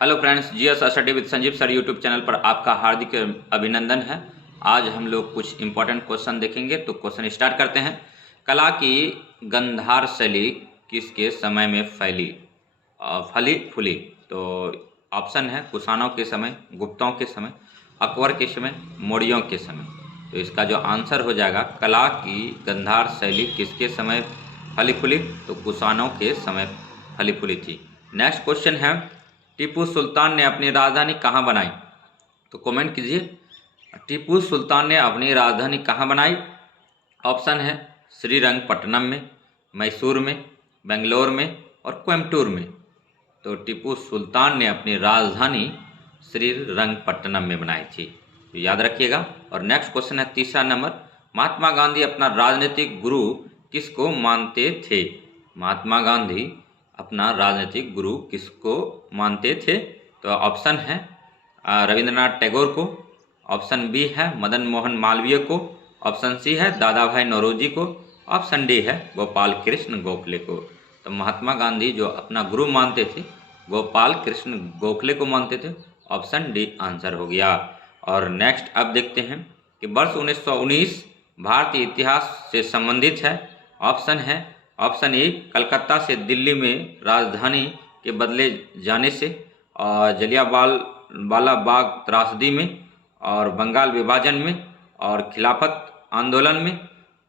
Hello friends, GS study with Sanjeev sir YouTube channel पर आपका हार्दिक अभिनंदन है। आज हम लोग कुछ इंपॉर्टेंट क्वेश्चन देखेंगे, तो क्वेश्चन स्टार्ट करते हैं। कला की गंधार शैली किसके समय में फली फूली? तो ऑप्शन है कुषाणों के समय, गुप्तों के समय, अकबर के समय, मौर्यों के समय। तो इसका जो आंसर हो जाएगा, कला की गंधार शैली किसके समय फली फूली? तो कुषाणों के समय फली फूली थी। नेक्स्ट क्वेश्चन है, टीपू सुल्तान ने अपनी राजधानी कहाँ बनाई? तो कमेंट कीजिए, टीपू सुल्तान ने अपनी राजधानी कहाँ बनाई? ऑप्शन है श्रीरंगपट्टनम में, मैसूर में, बेंगलोर में और कोयम्बटूर में। तो टीपू सुल्तान ने अपनी राजधानी श्रीरंगपट्टनम में बनाई थी, तो याद रखिएगा। और नेक्स्ट क्वेश्चन है तीसरा नंबर, महात्मा गांधी अपना राजनीतिक गुरु किसको मानते थे? महात्मा गांधी अपना राजनीतिक गुरु किसको मानते थे? तो ऑप्शन है रविंद्रनाथ टैगोर को, ऑप्शन बी है मदन मोहन मालवीय को, ऑप्शन सी है दादा भाई नौरोजी को, ऑप्शन डी है गोपाल कृष्ण गोखले को। तो महात्मा गांधी जो अपना गुरु मानते थे, गोपाल कृष्ण गोखले को मानते थे। ऑप्शन डी आंसर हो गया। और नेक्स्ट अब देखते हैं कि वर्ष 1919 भारतीय इतिहास से संबंधित है। ऑप्शन है ऑप्शन ए कलकत्ता से दिल्ली में राजधानी के बदले जाने से, और जलियांवाला बाग त्रासदी में, और बंगाल विभाजन में, और खिलाफत आंदोलन में।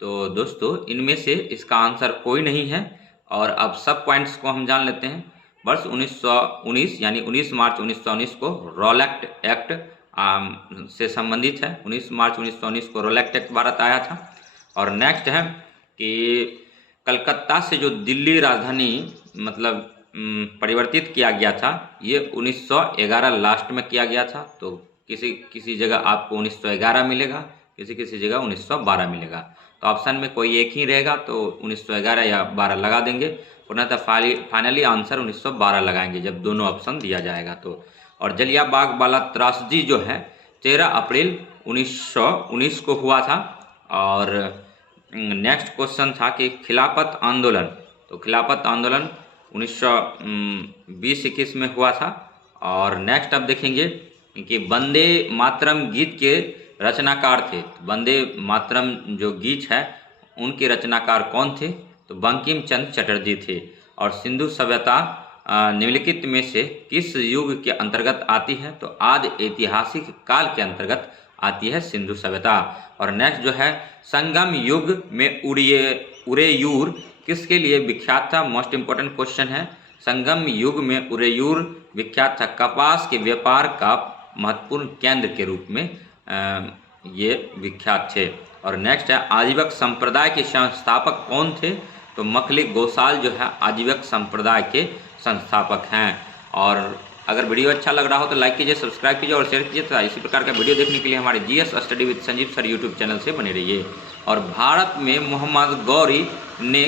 तो दोस्तों इनमें से इसका आंसर कोई नहीं है। और अब सब पॉइंट्स को हम जान लेते हैं। वर्ष 1919 यानी 19 मार्च 1919 को रॉलेट एक्ट से संबंधित है। 19 मार्च 1919 को रॉलेट एक्ट भारत आया था। और नेक्स्ट है कि कलकत्ता से जो दिल्ली राजधानी मतलब परिवर्तित किया गया था, ये 1911 लास्ट में किया गया था। तो किसी जगह आपको 1911 मिलेगा, किसी जगह 1912 मिलेगा। तो ऑप्शन में कोई एक ही रहेगा, तो 1911 या 12 लगा देंगे। पुनः फाइनली आंसर 1912 लगाएंगे जब दोनों ऑप्शन दिया जाएगा तो। और जलियांवाला बाग त्रासदी जो है 13 अप्रैल 1919 को हुआ था। और नेक्स्ट क्वेश्चन था कि खिलाफत आंदोलन, तो खिलाफत आंदोलन 1920-21 में हुआ था। और नेक्स्ट अब देखेंगे कि वंदे मातरम गीत के रचनाकार थे। वंदे मातरम जो गीत है उनके रचनाकार कौन थे? तो बंकिम चंद्र चटर्जी थे। और सिंधु सभ्यता निम्नलिखित में से किस युग के अंतर्गत आती है? तो आदि ऐतिहासिक काल के अंतर्गत आती है सिंधु सभ्यता। और नेक्स्ट जो है, संगम युग में उरेयूर किसके लिए विख्यात था? मोस्ट इंपोर्टेंट क्वेश्चन है। संगम युग में उरेयूर विख्यात था, कपास के व्यापार का महत्वपूर्ण केंद्र के रूप में ये विख्यात थे। और नेक्स्ट है, आजीवक संप्रदाय के संस्थापक कौन थे? तो मखली गोसाल जो है आजीवक संप्रदाय के संस्थापक हैं। और अगर वीडियो अच्छा लग रहा हो तो लाइक कीजिए, सब्सक्राइब कीजिए और शेयर कीजिए तथा इसी प्रकार का वीडियो देखने के लिए हमारे GS study with Sanjeev sir YouTube channel से बने रहिए। और भारत में मोहम्मद गौरी ने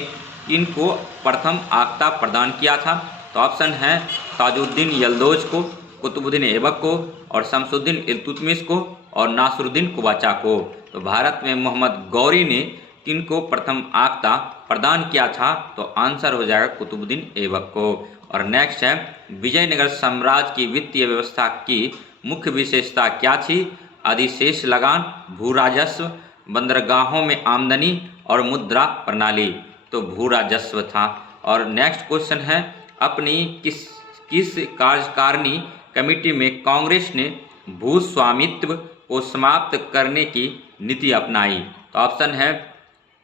किनको प्रथम आख्ता प्रदान किया था? तो ऑप्शन है ताजुद्दीन यल्दौज को, कुतुबुद्दीन ऐबक को, और शमसुद्दीन इल्तुतमिश को, और नासरुद्दीन कुबाचा को। तो भारत में मोहम्मद गौरी ने किनको प्रथम आख्ता प्रदान किया था? तो आंसर हो जाएगा कुतुबुद्दीन ऐबक को। और नेक्स्ट है, विजयनगर साम्राज्य की वित्तीय व्यवस्था की मुख्य विशेषता क्या थी? अधिशेष लगान, भू राजस्व, बंदरगाहों में आमदनी और मुद्रा प्रणाली। तो भू राजस्व था। और नेक्स्ट क्वेश्चन है, अपनी किस कार्यकारिणी कमेटी में कांग्रेस ने भू स्वामित्व को समाप्त करने की नीति अपनाई? तो ऑप्शन है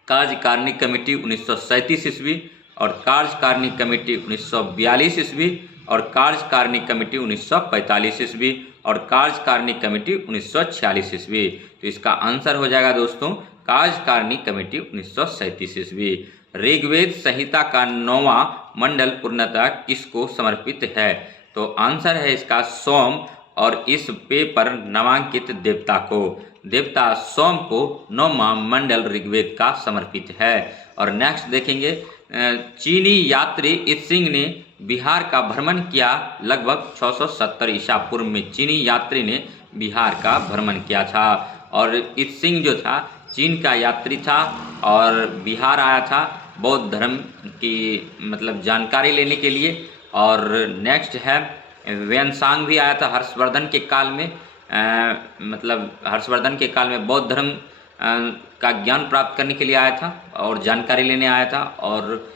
कार्यकारिणी कमेटी 1937 ईस्वी, और कार्यकारिणी कमेटी 1942 ईस्वी, और कार्यकारिणी कमेटी 1945 ईस्वी, और कार्यकारिणी कमेटी 1946 ईस्वी। तो इसका आंसर हो जाएगा दोस्तों कार्यकारिणी कमेटी 1937 ईस्वी। ऋग्वेद संहिता का 9वां मंडल पूर्णतः किसको समर्पित है? तो आंसर है इसका सोम, और इस पेपर नामांकित देवता को, देवता सोम को 9वां मंडल ऋग्वेद का समर्पित है। और नेक्स्ट देखेंगे, चीनी यात्री इत्सिंग ने बिहार का भ्रमण किया लगभग 670 ईसा पूर्व में। चीनी यात्री ने बिहार का भ्रमण किया था। और इत्सिंग जो था चीन का यात्री था और बिहार आया था बौद्ध धर्म की मतलब जानकारी लेने के लिए। और नेक्स्ट है वेनसांग भी आया था हर्षवर्धन के काल में, मतलब हर्षवर्धन के काल में बौद्ध धर्म का ज्ञान प्राप्त करने के लिए आया था और जानकारी लेने आया था। और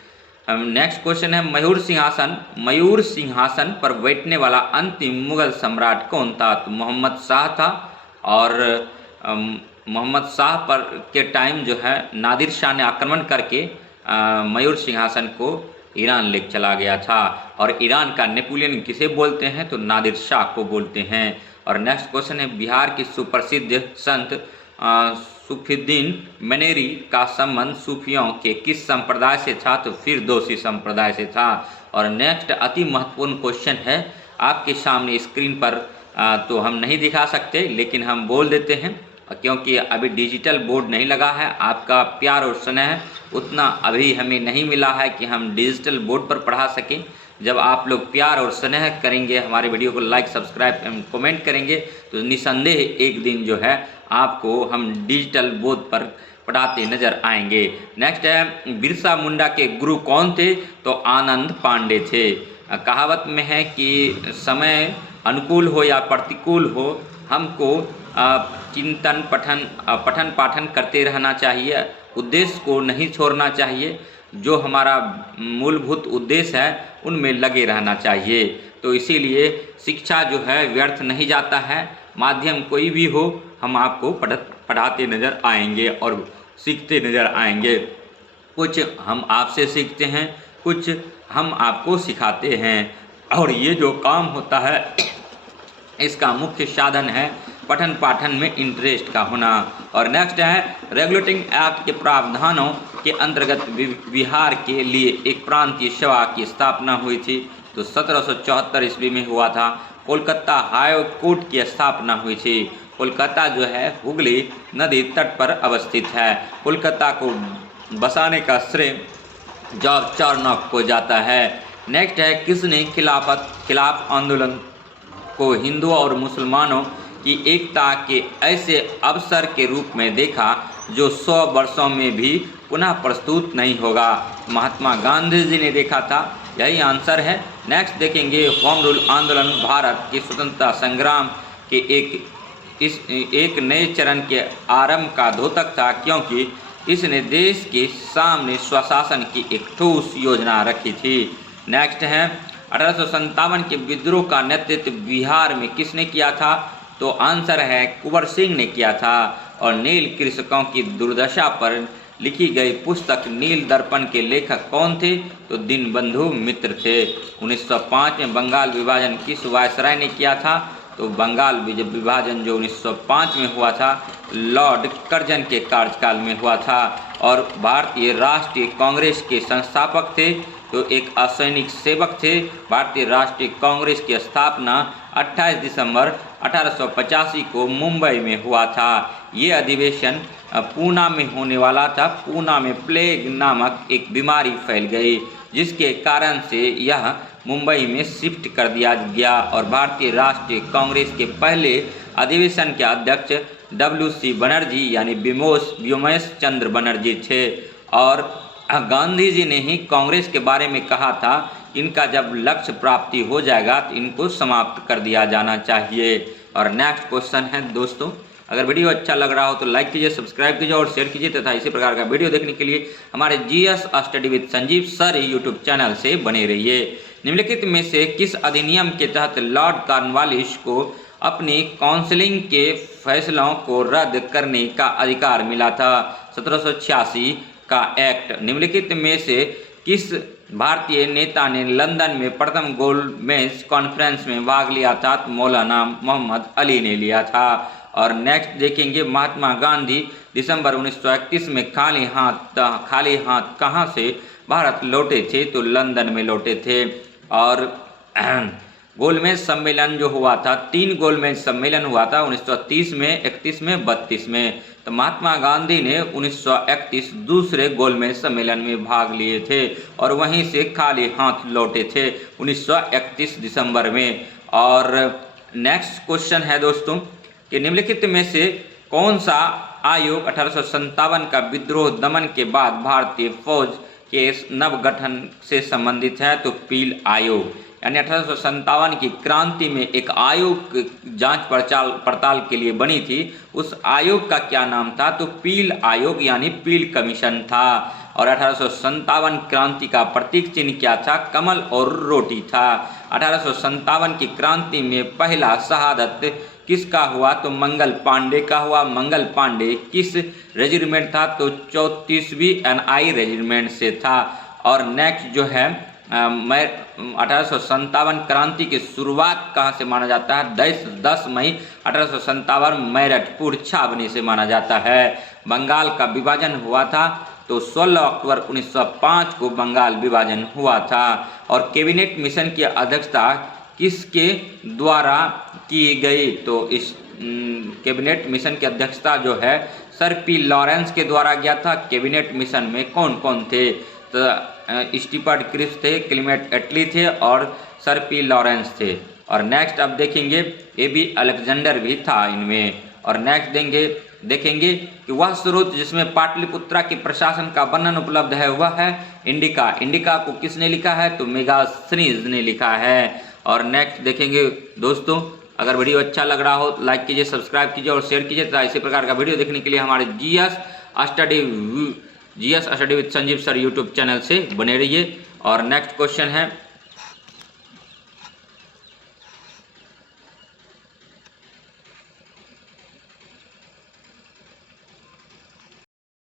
नेक्स्ट क्वेश्चन है मयूर सिंहासन पर बैठने वाला अंतिम मुगल सम्राट कौन था? तो मोहम्मद शाह था। और मोहम्मद शाह पर के टाइम जो है नादिर शाह ने आक्रमण करके मयूर सिंहासन को ईरान ले चला गया था। और ईरान का नेपोलियन किसे बोलते हैं? तो नादिर शाह को बोलते हैं। और नेक्स्ट क्वेश्चन है बिहार की सुप्रसिद्ध संत सूफीउद्दीन मनेरी का संबंध सूफियों के किस संप्रदाय से था? तो फिरदौसी संप्रदाय से था। और नेक्स्ट अति महत्वपूर्ण क्वेश्चन है आपके सामने स्क्रीन पर, तो हम नहीं दिखा सकते लेकिन हम बोल देते हैं क्योंकि अभी डिजिटल बोर्ड नहीं लगा है। आपका प्यार और स्नेह उतना अभी हमें नहीं मिला है कि हम डिजिटल बोर्ड पर पढ़ा सकें। जब आप लोग प्यार और स्नेह करेंगे, हमारे वीडियो को लाइक सब्सक्राइब एवं कमेंट करेंगे, तो निसंदेह एक दिन जो है आपको हम डिजिटल बोर्ड पर पढ़ाते नजर आएंगे। नेक्स्ट है बिरसा मुंडा के गुरु कौन थे? तो आनंद पांडे थे। कहावत में है कि समय अनुकूल हो या प्रतिकूल हो, हमको चिंतन पठन पाठन करते रहना चाहिए, उद्देश्य को नहीं छोड़ना चाहिए। जो हमारा मूलभूत उद्देश्य है उनमें लगे रहना चाहिए। तो इसीलिए शिक्षा जो है व्यर्थ नहीं जाता है। माध्यम कोई भी हो, हम आपको पढ़ाते नज़र आएंगे और सीखते नज़र आएंगे। कुछ हम आपसे सीखते हैं, कुछ हम आपको सिखाते हैं। और ये जो काम होता है इसका मुख्य साधन है पठन पाठन में इंटरेस्ट का होना। और नेक्स्ट है रेगुलेटिंग एक्ट के प्रावधानों के अंतर्गत बिहार के लिए एक प्रांतीय सभा की स्थापना हुई थी। तो 1774 ईस्वी में हुआ था। कोलकाता हाई कोर्ट की स्थापना हुई थी। कोलकाता जो है हुगली नदी तट पर अवस्थित है। कोलकाता को बसाने का श्रेय जॉर्ज चार्नॉक को जाता है। नेक्स्ट है किसने खिलाफ आंदोलन को हिंदुओं और मुसलमानों की एकता के ऐसे अवसर के रूप में देखा जो 100 वर्षों में भी पुनः प्रस्तुत नहीं होगा? महात्मा गांधी जी ने देखा था, यही आंसर है। नेक्स्ट देखेंगे होम रूल आंदोलन भारत के स्वतंत्रता संग्राम के एक नए चरण के आरंभ का द्योतक था, क्योंकि इसने देश के सामने स्वशासन की एक ठोस योजना रखी थी। नेक्स्ट है 1857 के विद्रोह का नेतृत्व बिहार में किसने किया था? तो आंसर है कुंवर सिंह ने किया था। और नील कृषकों की दुर्दशा पर लिखी गई पुस्तक नील दर्पण के लेखक कौन थे? तो दीनबंधु मित्र थे। 1905 में बंगाल विभाजन किस वायसराय ने किया था? तो बंगाल विभाजन जो 1905 में हुआ था लॉर्ड कर्जन के कार्यकाल में हुआ था। और भारतीय राष्ट्रीय कांग्रेस के संस्थापक थे, तो एक असैनिक सेवक थे। भारतीय राष्ट्रीय कांग्रेस की स्थापना 28 दिसंबर 1885 को मुंबई में हुआ था। ये अधिवेशन पूना में होने वाला था। पूना में प्लेग नामक एक बीमारी फैल गई, जिसके कारण से यह मुंबई में शिफ्ट कर दिया गया। और भारतीय राष्ट्रीय कांग्रेस के पहले अधिवेशन के अध्यक्ष WC बनर्जी यानी व्योमेश चंद्र बनर्जी थे। और गांधी जी ने ही कांग्रेस के बारे में कहा था, इनका जब लक्ष्य प्राप्ति हो जाएगा तो इनको समाप्त कर दिया जाना चाहिए। और नेक्स्ट क्वेश्चन है दोस्तों, अगर वीडियो अच्छा लग रहा हो तो लाइक कीजिए, सब्सक्राइब कीजिए और शेयर कीजिए तथा इसी प्रकार का वीडियो देखने के लिए हमारे GS study with Sanjeev sir YouTube channel से बने रहिए। निम्नलिखित में से किस अधिनियम के तहत लॉर्ड कॉर्नवालिस को अपनी काउंसिलिंग के फैसलों को रद्द करने का अधिकार मिला था? 1786 का एक्ट। निम्नलिखित में से किस भारतीय नेता ने लंदन में प्रथम गोलमेज कॉन्फ्रेंस में भाग लिया था? तो मौलाना मोहम्मद अली ने लिया था। और नेक्स्ट देखेंगे महात्मा गांधी दिसंबर 1931 में खाली हाथ कहाँ से भारत लौटे थे? तो लंदन में लौटे थे। और गोलमेज सम्मेलन जो हुआ था, 3 गोलमेज सम्मेलन हुआ था 1930 में, 31 में, 32 में। तो महात्मा गांधी ने 1931 दूसरे गोलमेज सम्मेलन में भाग लिए थे और वहीं से खाली हाथ लौटे थे 1931 दिसंबर में। और नेक्स्ट क्वेश्चन है दोस्तों कि निम्नलिखित में से कौन सा आयोग 1857 का विद्रोह दमन के बाद भारतीय फौज के नवगठन से संबंधित है? तो पील आयोग यानी 1857 की क्रांति में एक आयोग जांच पड़ताल के लिए बनी थी। उस आयोग का क्या नाम था? तो पील आयोग यानी पील कमीशन था। और 1857 क्रांति का प्रतीक चिन्ह क्या था? कमल और रोटी था। 1857 की क्रांति में पहला शहादत किसका हुआ? तो मंगल पांडे का हुआ। मंगल पांडे किस रेजिमेंट था? तो 34वीं NI रेजिमेंट से था। और नेक्स्ट जो है 1857 क्रांति की शुरुआत कहाँ से माना जाता है? 10 मई 1857 मेरठपुर छावनी से माना जाता है। बंगाल का विभाजन हुआ था तो 16 अक्टूबर 1905 को बंगाल विभाजन हुआ था। और कैबिनेट मिशन की अध्यक्षता किसके द्वारा की गई? तो इस कैबिनेट मिशन की अध्यक्षता जो है सर P लॉरेंस के द्वारा गया था। कैबिनेट मिशन में कौन कौन थे? तो स्टीफर्ड क्रिप्स थे, क्लीमेंट एटली थे और सर P लॉरेंस थे। और नेक्स्ट अब देखेंगे AB अलेक्जेंडर भी था इनमें। और नेक्स्ट देखेंगे कि वह स्रोत जिसमें पाटलिपुत्रा के प्रशासन का वर्णन उपलब्ध है वह है इंडिका। इंडिका को किसने लिखा है? तो मेगास्थनीज ने लिखा है। और नेक्स्ट देखेंगे दोस्तों, अगर वीडियो अच्छा लग रहा हो लाइक कीजिए, सब्सक्राइब कीजिए और शेयर कीजिए तथा इसी प्रकार का वीडियो देखने के लिए हमारे GS study with Sanjeev sir YouTube channel से बने रहिए। और नेक्स्ट क्वेश्चन है